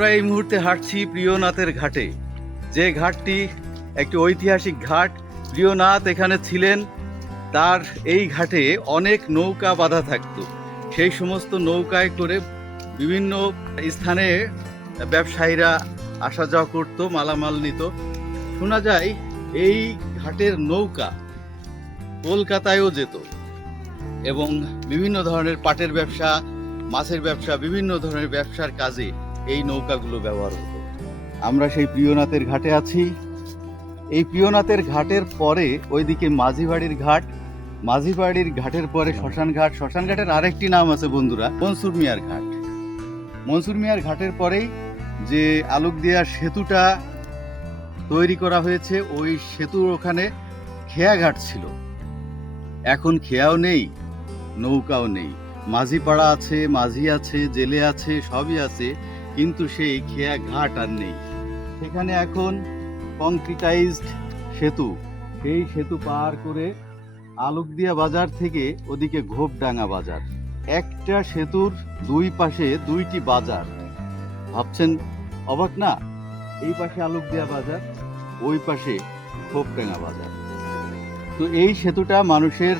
আমরা এই মুহূর্তে হাঁটছি প্রিয়নাথের ঘাটে। যে ঘাটটি একটি ঐতিহাসিক ঘাট, প্রিয়নাথ এখানে ছিলেন। তার এই ঘাটে অনেক নৌকা বাঁধা থাকতো। সেই সমস্ত নৌকায় করে বিভিন্ন স্থানে ব্যবসায়ীরা আসা যাওয়া করতো, মালামাল নিত। শোনা যায়, এই ঘাটের নৌকা কলকাতায়ও যেত এবং বিভিন্ন ধরনের পাটের ব্যবসা, মাছের ব্যবসা, বিভিন্ন ধরনের ব্যবসার কাজে এই নৌকাগুলো ব্যবহার হতো। আমরা সেই প্রিয়নাথের ঘাটে আছি। এই প্রিয়নাথের ঘাটের পরে ওইদিকে মাঝিবাড়ির ঘাট। মাঝিবাড়ির ঘাটের পরে শ্মশান ঘাট। শ্মশান ঘাটের আরেকটি নাম আছে বন্ধুরা, মনসুর মিয়ার ঘাট। মনসুর মিয়ার ঘাটের পরেই যে আলোকদিয়া সেতুটা তৈরি করা হয়েছে, ওই সেতুর ওখানে খেয়া ঘাট ছিল। এখন খেয়াও নেই, নৌকাও নেই। মাঝিপাড়া আছে, মাঝি আছে, জেলে আছে, সবই আছে। কিন্তু সেই খেয়া ঘাট আর নেই। সেখানে এখন কংক্রিটাইজড সেতু। সেই সেতু পার করে আলোকদিয়া বাজার থেকে ওদিকে ঘোপডাঙ্গা বাজার। একটা সেতুর দুই পাশে দুইটি বাজার। ভাবছেন অবাক না? এই পাশে আলোকদিয়া বাজার, ওই পাশে ঘোপডাঙ্গা বাজার। তো এই সেতুটা মানুষের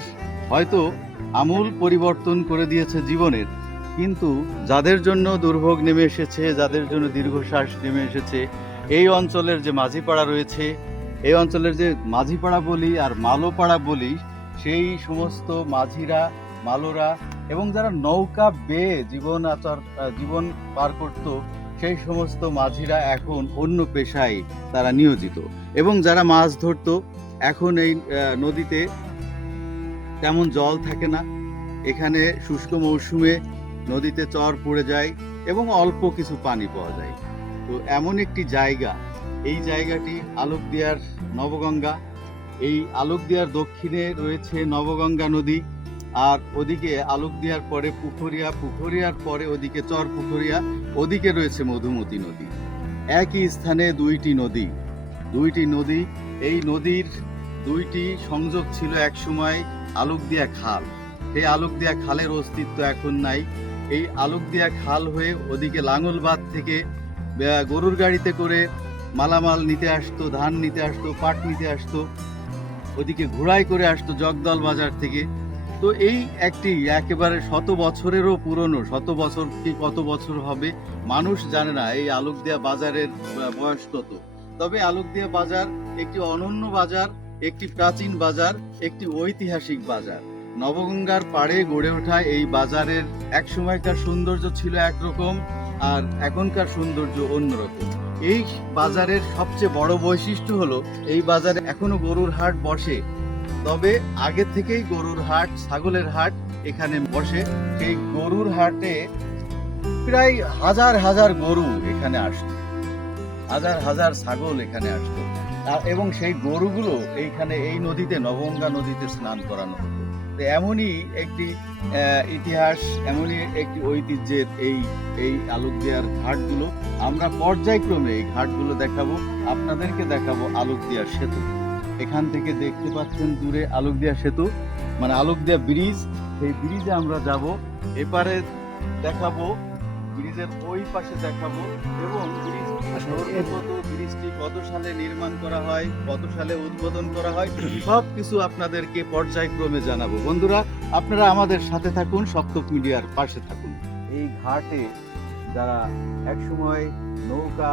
হয়তো আমূল পরিবর্তন করে দিয়েছে জীবনের। কিন্তু যাদের জন্য দুর্ভোগ নেমে এসেছে, যাদের জন্য দীর্ঘশ্বাস নেমে এসেছে, এই অঞ্চলের যে মাঝিপাড়া রয়েছে, এই অঞ্চলের যে মাঝিপাড়া বলি আর মালোপাড়া বলি, সেই সমস্ত মাঝিরা, মালোরা এবং যারা নৌকা বেয়ে জীবন আচার জীবন পার করত, সেই সমস্ত মাঝিরা এখন অন্য পেশায় তারা নিয়োজিত। এবং যারা মাছ ধরতো, এখন এই নদীতে তেমন জল থাকে না। এখানে শুষ্ক মৌসুমে নদীতে চর পড়ে যায় এবং অল্প কিছু পানি পাওয়া যায়। তো এমন একটি জায়গা, এই জায়গাটি আলোকদিয়ার নবগঙ্গা। এই আলোকদিয়ার দক্ষিণে রয়েছে নবগঙ্গা নদী আর ওদিকে আলোকদিয়ার পরে পুকুরিয়া পুকুরিয়ার পরে ওদিকে চর পুকুরিয়া ওদিকে রয়েছে মধুমতি নদী। একই স্থানে দুইটি নদী দুইটি নদী। এই নদীর দুইটি সংযোগ ছিল একসময় আলোকদিয়া খাল। সেই আলোকদিয়া খালের অস্তিত্ব এখন নাই। এই আলোকদিয়া খাল হয়ে ওদিকে লাঙ্গলবাদ থেকে গরুর গাড়িতে করে মালামাল নিতে আসতো, ধান নিতে আসতো, পাট নিতে আসতো, ওদিকে ঘোড়াই করে আসতো জগদল বাজার থেকে। তো এই একটি একেবারে শত বছরেরও পুরনো, শত বছর কি কত বছর হবে, মানুষ জানে না এই আলোকদিয়া বাজারের বয়স কত। তবে আলোকদিয়া বাজার একটি অনন্য বাজার, একটি প্রাচীন বাজার, একটি ঐতিহাসিক বাজার। নবগঙ্গার পাড়ে গড়ে ওঠা এই বাজারের এক সময়কার সৌন্দর্য ছিল একরকম আর এখনকার সৌন্দর্য অন্যরকম। এই বাজারের সবচেয়ে বড় বৈশিষ্ট্য হলো, এই বাজারে এখনও গরুর হাট বসে। তবে আগে থেকেই গরুর হাট, ছাগলের হাট এখানে বসে। সেই গরুর হাটে প্রায় হাজার হাজার গরু এখানে আসতো। হাজার হাজার ছাগল এখানে আসতো। এবং সেই গরুগুলো এইখানে এই নদীতে নবঙ্গা নদীতে স্নান করানো হতো। এমনই একটি ইতিহাস, এমনই একটি ঐতিহ্যের এই এই আলোকদিয়ার ঘাটগুলো। আমরা পর্যায়ক্রমে এই ঘাটগুলো দেখাবো, আপনাদেরকে দেখাবো আলোকদিয়ার সেতু। এখান থেকে দেখতে পাচ্ছেন দূরে আলোক দেওয়া সেতু মানে আলোকদিয়া ব্রিজ। সেই ব্রিজে আমরা যাব। এপারে দেখাবো ব্রিজের ওই পাশে দেখাবো এবং ব্রিজ ব্রিজটি কত সালে নির্মাণ করা হয় কত সালে উদ্বোধন করা হয় সব কিছু আপনাদেরকে পর্যায়ক্রমে জানাব। বন্ধুরা আপনারা আমাদের সাথে থাকুন সপ্তক মিডিয়ার পাশে থাকুন। এই ঘাটে যারা একসময় নৌকা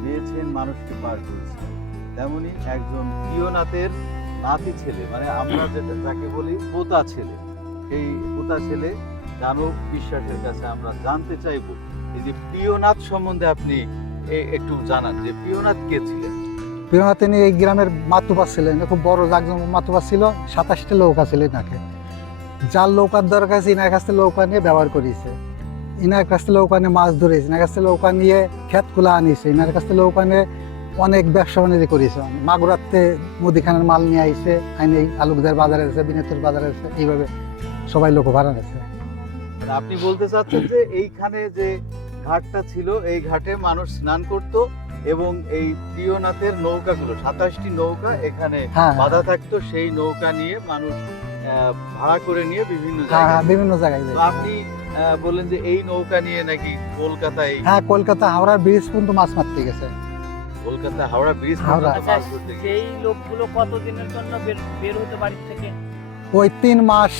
দিয়েছেন মানুষকে পার করেছেন তেমনি একজন প্রিয়নাথের নাতি ছেলে মানে আমরা যেটা যাকে বলি পোতা ছেলে সেই পোতা ছেলে দানব বিশ্বাসের কাছে আমরা জানতে চাইব এই যে প্রিয়নাথ সম্বন্ধে আপনি একটু জানান যে প্রিয়নাথ কে ছিলেন? প্রিয়নাথ তিনি এই গ্রামের মাতুবা ছিলেন, খুব বড় জাকজন মাতুবা ছিল, সাতাশটা নৌকা ছিল নাকি যার দরকার আছে কাছ নিয়ে ব্যবহার করেছে। কাছ নিয়ে মাছ ধরেছে ইনার কাছ নৌকা নিয়ে ক্ষেতগুলো আনিছে ইনার কাছ নৌকা নিয়ে অনেক ব্যবসা বাণিজ্য করেছে। মাগুরাতে মুদিখানার মাল নিয়ে আইছে, আইনে আলুকদার বাজারে আছে বিনেতুর বাজারে আছে, এইভাবে সবাই লোক ভাড়া আছে আপনি বলতে চাচ্ছেন যে এইখানে যে ঘাটটা ছিল এই ঘাটে মানুষ স্নান করত এবং এই প্রিয়নাথের নৌকাগুলো সাতাশটি নৌকা এখানে হ্যাঁ বাধা থাকতো। সেই নৌকা নিয়ে মানুষ ভাড়া করে নিয়ে বিভিন্ন হ্যাঁ হ্যাঁ জায়গায় বিভিন্ন জায়গায় আপনি বললেন যে এই নৌকা নিয়ে নাকি কলকাতায় হ্যাঁ কলকাতা হাওড়ার ব্রিজ পর্যন্ত মাছ মারতে গেছে। কলকাতা হাওড়া ব্রিজ হাওড়া। আচ্ছা। সেই লোকগুলো কতদিনের জন্য বের বের হতো বাড়ি থেকে? ওই তিন মাস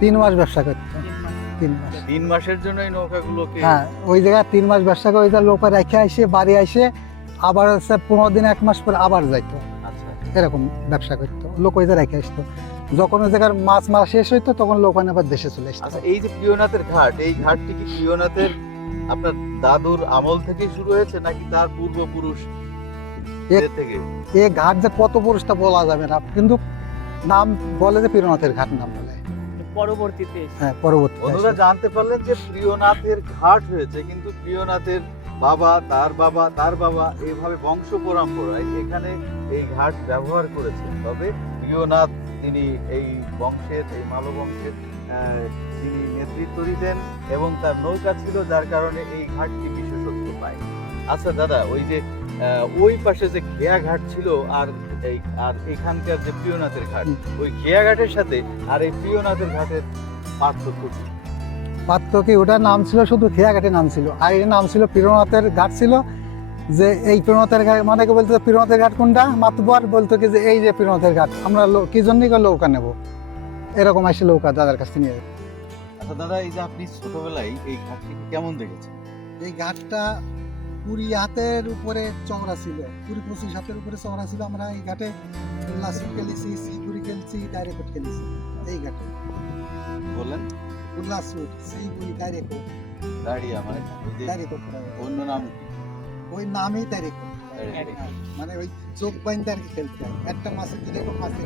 তিন মাস ব্যবসা করতো। তিন মাস। তিন মাসের জন্য এই নৌকাগুলোকে হ্যাঁ ওই জায়গায় তিন মাস ব্যবসা করে ওই লোক রেখে আসে বাড়ি আসে আবার হচ্ছে পনেরো দিন এক মাস পরে আবার যাইতো। আচ্ছা। এরকম ব্যবসা করতো। লোক ওই রেখে আসতো। যখন ওই জায়গার মাছ মারা শেষ হইতো তখন লোক আবার দেশে চলে আসতো। আচ্ছা এই যে প্রিয়নাথের ঘাট এই ঘাটটি কি প্রিয়নাথের আপনার দাদুর আমল থেকে শুরু হয়েছে নাকি তার পূর্বপুরুষ থেকে? এ ঘাট যে কত পুরুষটা বলা যাবে না কিন্তু নাম বলে যে প্রিয়নাথের ঘাট নাম বলে। পরবর্তীতে হ্যাঁ পরবর্তী বন্ধুরা জানতে পারলেন যে প্রিয়নাথের ঘাট হয়েছে কিন্তু প্রিয়নাথের বাবা তার বাবা তার বাবা এইভাবে বংশ পরম্পরায় এখানে এই ঘাট ব্যবহার করেছেন। তবে প্রিয়নাথ তিনি এই বংশের এই মালো বংশের আহ, তিনি নেতৃত্ব দিতেন এবং তার নৌকা ছিল যার কারণে এই ঘাটটি বিশেষত্ব পায়। আচ্ছা দাদা ওই যে আহ, ওই পাশে যে খেয়া ঘাট ছিল আর এই আর এখানকার যে প্রিয়নাথের ঘাট ওই খেয়া ঘাটের সাথে আর এই প্রিয়নাথের ঘাটের পার্থক্য কি? পাত্র কি? ওটার নাম ছিল শুধু খেয়াঘাটের নাম ছিল। আর এর নাম ছিল পীরনাথের ঘাট ছিল যে এই পীরনাথের ঘাট মানে কি বলতো পীরনাথের ঘাট কোনটা? মাতবার বলতো কি যে এই যে পীরনাথের ঘাট আমরা কি জন্যই নৌকা নেব? এরকম আসে নৌকা দাদার কাছ থেকে নিয়ে আচ্ছা দাদা এই যে আপনি ছোটবেলায় এই ঘাটটি কেমন দেখেছেন? এই ঘাটটা কুড়ি হাতের উপরে চওড়া ছিল কুড়ি পঁচিশ হাতের উপরে চওড়া ছিল। আমরা এই ঘাটে উল্লাসিক খেলেছি সিগুড়ি খেলছি ডাইরেক্ট খেলেছি এই ঘাটে। বললেন? উল্লাসুট সিগুড়ি ডাইরেক্ট দাঁড়িয়ে মানে ডাইরেক্ট অন্য নাম ওই নামই ডাইরেক্ট মানে ওই চোখ বাইন্দে আর কি খেলতে হয়। একটা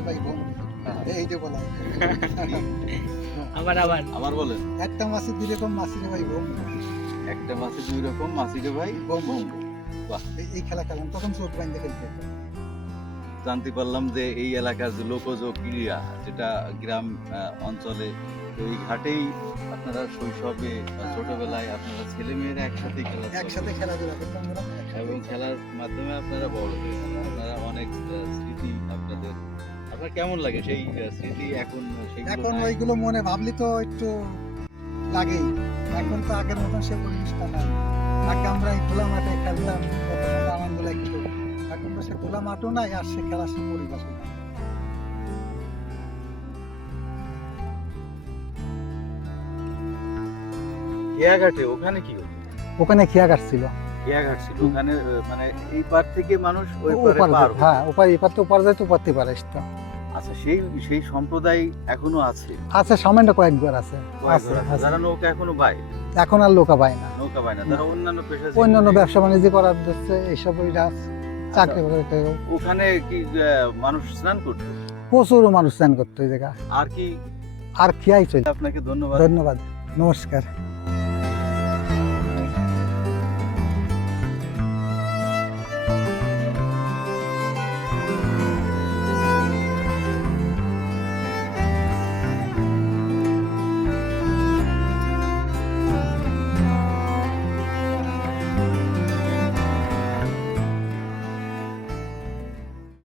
ভাই বোন। হ্যাঁ। এই যে বলা আবার আবার। আবার বলেন। একটা মাছের দিলে কোনো মাছের ভাই বোন। একটা মাছে দুই রকম মাছিরে ভাই বোম বোম এই- এই খেলা খেলেন তখন চোখ বাইন্দে খেলতে জানতে পারলাম যে এই এলাকার যে লোকজ ক্রিয়া যেটা গ্রাম অঞ্চলে এই ঘাটেই আপনারা শৈশবে ছোটবেলায় আপনারা ছেলে মেয়েরা একসাথে খেলা একসাথে খেলাধুলা করতাম এবং খেলার মাধ্যমে আপনারা বড় হয়ে আপনারা অনেক স্মৃতি আপনাদের আপনার কেমন লাগে সেই স্মৃতি এখন এখন ওইগুলো মনে ভাবলি তো একটু লাগেই। এখন তো আগের মতন সে পরিবেশটা নাই। আগে আমরা এই খোলা মাঠে খেলতাম এখন তো সে খোলা মাঠও নাই আর সে খেলার সে পরিবেশও নাই। খেয়াঘাটে ওখানে কি ওখানে খেয়াঘাট ছিল। ওখানে মানে এই পার থেকে মানুষ ওই পারে পার হ্যাঁ ওপার এপার তো ওপার যাইতো ওপার থেকে পারে আচ্ছা সেই সেই সম্প্রদায় এখনও আছে? আছে সামান্য কয়েকবার আছে। যারা নৌকা এখনও বায়? এখন আর পায় না। নৌকা পায় না। তারা অন্যান্য পেশা অন্যান্য ব্যবসা বাণিজ্য করার দিচ্ছে এইসব ওইটা চাকরি করে। ওখানে কি মানুষ স্নান করতো? প্রচুর মানুষ স্নান করতো ওই জায়গা আর কি? আর খেয়াই চলে। আপনাকে ধন্যবাদ। ধন্যবাদ। নমস্কার।